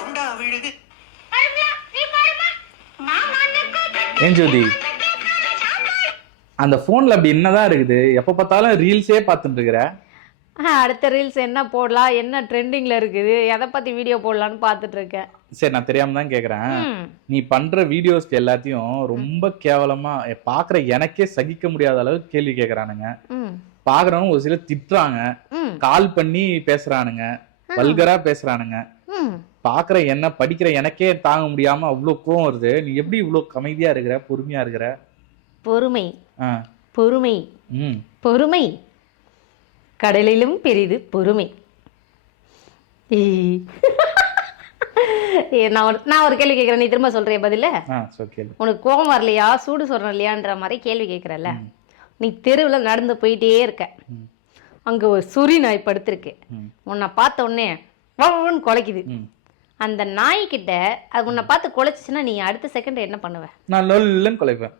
துண்டா விழுகு ஏன் ஜோதி? அந்த போன்ல அப்படி என்னதான் இருக்குது? எப்ப பார்த்தாலும் ரீல்ஸே பார்த்துட்டு இருக்கிற? அடுத்த ரீல்ஸ் என்ன போடலாம்? என்ன ட்ரெண்டிங்ல இருக்குது? எதை பத்தி வீடியோ போடலான்னு பார்த்துட்டு இருக்கேன். சரி நான் தெரியாம தான் கேக்குறேன். நீ பண்ற வீடியோஸ்க்கு எல்லாத்தையும் ரொம்ப கேவலமா பாக்குற எனக்கே சகிக்க முடியாத அளவுக்கு கேள்வி கேக்குறானுங்க. பாக்குறவங்க ஒரு சிலர் திட்டுறாங்க. கால் பண்ணி பேசுறானுங்க. வல்கரா பேசுறானுங்க. ம் பாக்குற என்ன படிக்கிற எனக்கே தாங்க முடியாம அவ்வளவு கோவம் வருது. நீ எப்படி இவ்வளவு அமைதியா இருக்கிற பொறுமையா இருக்கிற? பொறுமை. ஆ, பொறுமை. ம். பொறுமை. கடலிலும் பெரிது பொறுமை. நான் ஒரு நான் ஒரு கேள்வி கேட்குறேன் நீ திரும்ப சொல்றிய பதில? ஆ சரி கேளு. உனக்கு கோபம் வரலையா? சூடு சொல்றோம் இல்லையான்ற மாதிரி கேள்வி கேட்குறல்ல நீ தெருவில் நடந்து போயிட்டே இருக்க. ம். அங்க ஒரு சுரி நாய் படுத்திருக்கு. ம். உன்னை பார்த்த உடனே வவ்வுன்னு குலைக்குது. ம். அந்த நாய்கிட்ட அது உன்னை பார்த்து குலைச்சிச்சுன்னா நீ அடுத்த செகண்ட் என்ன பண்ணுவ? நான் லொல்லுன்னு குலைப்பேன்.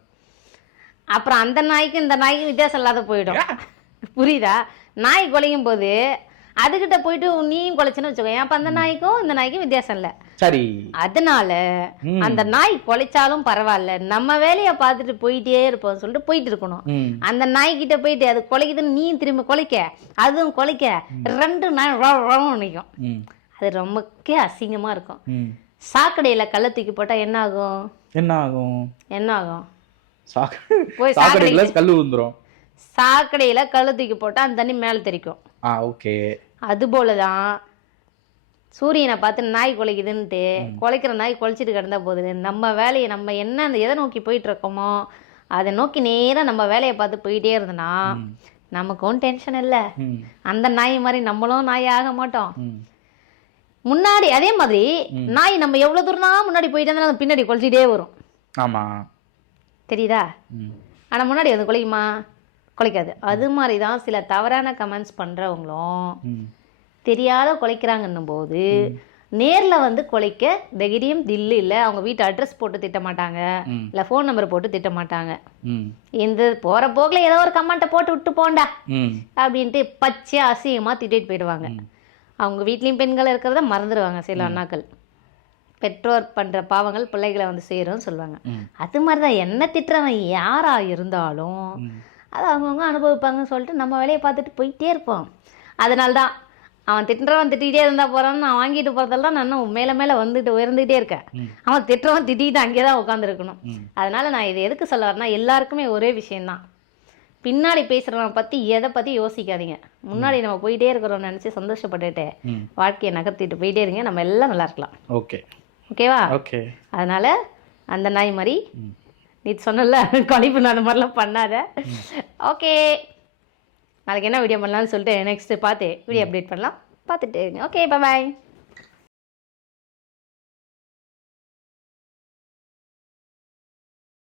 அப்புறம் அந்த நாய்க்கும் இந்த நாய்க்கும் வித்தியாசம் இல்லாத போயிடும். புரியுதா? நாய் குலையும் போது அதுகிட்ட போயிட்டு நீயும் குலைச்சுன்னு வச்சுக்கோ அப்ப அந்த நாய்க்கும் இந்த நாய்க்கும் வித்தியாசம் இல்லை. சரி. அதனால. அந்த நாய் குலைச்சாலும் பரவாயில்ல. நம்ம வேலையை பார்த்துட்டு போயிட்டே இருப்போம் சொல்லிட்டு போயிட்டு இருக்கணும். அந்த நாய்கிட்ட போயிட்டு அது குலைக்குதுன்னு நீ திரும்ப குலைக்க அதுவும் குலைக்க ரெண்டு நாய் நிற்கும் ம். அது ரொம்பக்கே அசிங்கமா இருக்கும். சாக்கடையில கல்லை தூக்கி போட்டா என்ன ஆகும் என்ன ஆகும் என்ன ஆகும் போய் சாக்கடை சாக்கடை கிளாஸ் கல் விழுந்துரும். சாக்கடையில கல்லை தூக்கி போட்டா அந்த தண்ணி மேல தெரிக்கும் ஆ ஓகே. அதுபோல தான் சூரியனை பார்த்து நாய் குலைக்குதுன்ட்டு குலைக்கிற நாய் குலைச்சிட்டு கிடந்தா போகுது நம்ம வேலையை நம்ம என்ன அந்த எதை நோக்கி போயிட்டு இருக்கோமோ அதை நோக்கி நேராக நம்ம வேலையை பார்த்து போயிட்டே இருந்தோன்னா நமக்கும் டென்ஷன் இல்லை. அந்த நாய் மாதிரி நம்மளும் நாய் ஆக மாட்டோம். முன்னாடி அதே மாதிரி நாய் நம்ம எவ்வளோ தூரம் தான் முன்னாடி போயிட்டே இருந்தாலும் பின்னாடி குலைச்சிட்டே வரும். ஆமா. தெரியுதா? ம். ஆனால் முன்னாடி வந்து குலைக்குமா? குலைக்காது. அது மாதிரி தான் சில தவறான கமெண்ட்ஸ் பண்ணுறவங்களும் ம். தெரியாத குலைக்கிறாங்கன்னும் போது நேரில் வந்து குலைக்க தைரியம் தில்லு இல்லை. அவங்க வீட்டு அட்ரஸ் போட்டு திட்ட மாட்டாங்க. இல்லை ஃபோன் நம்பர் போட்டு திட்ட மாட்டாங்க. இந்த போகிற போக்கில் ஏதோ ஒரு கமெண்ட்டை போட்டு விட்டு போண்டா. அப்படின்ட்டு பச்சையாக அசிங்கமாக திட்டிட்டு போயிடுவாங்க. அவங்க வீட்லேயும் பெண்கள் இருக்கிறத மறந்துடுவாங்க சில அண்ணாக்கள் பெற்றோர் பண்ணுற பாவங்கள் பிள்ளைகளை வந்து செய்கிறோன்னு சொல்லுவாங்க. அது மாதிரி தான் என்ன திட்டுறவன் யாராக இருந்தாலும். அது அவங்கவுங்க அனுபவிப்பாங்கன்னு சொல்லிட்டு நம்ம வேலையை பார்த்துட்டு போயிட்டே இருப்போம் அதனால தான் அவன் திட்டுறவன் திட்டிகிட்டே இருந்தா போறான்னு நான் வாங்கிட்டு போகிறதெல்லாம் நான் மேலே மேலே வந்துட்டு உயர்ந்துகிட்டே இருக்கேன். அவன் திட்டுறவன் திட்டிட்டு அங்கேயே தான் உட்காந்துருக்கணும். அதனால நான் இது எதுக்கு சொல்ல வரேன்னா எல்லாருக்குமே ஒரே விஷயம்தான் பின்னாடி பேசுகிறவனை பற்றி எதை பற்றி யோசிக்காதீங்க. முன்னாடி நம்ம போயிட்டே இருக்கிறோம்னு நினச்சி சந்தோஷப்பட்டுட்டு. வாழ்க்கையை நகர்த்திட்டு போயிட்டே இருங்க. நம்ம எல்லாம் நல்லா இருக்கலாம். ஓகே. ஓகேவா? ஓகே. அதனால அந்த நாய் மாதிரி நீ சொன்னல கழிப்பு நான் அந்த மாதிரிலாம் பண்ணாத. ஓகே. நாளைக்கு என்ன வீடியோ பண்ணலாம்னு சொல்லிட்டு நெக்ஸ்ட்டு பார்த்து வீடியோ அப்டேட் பண்ணலாம். பார்த்துட்டு ஓகே பாய்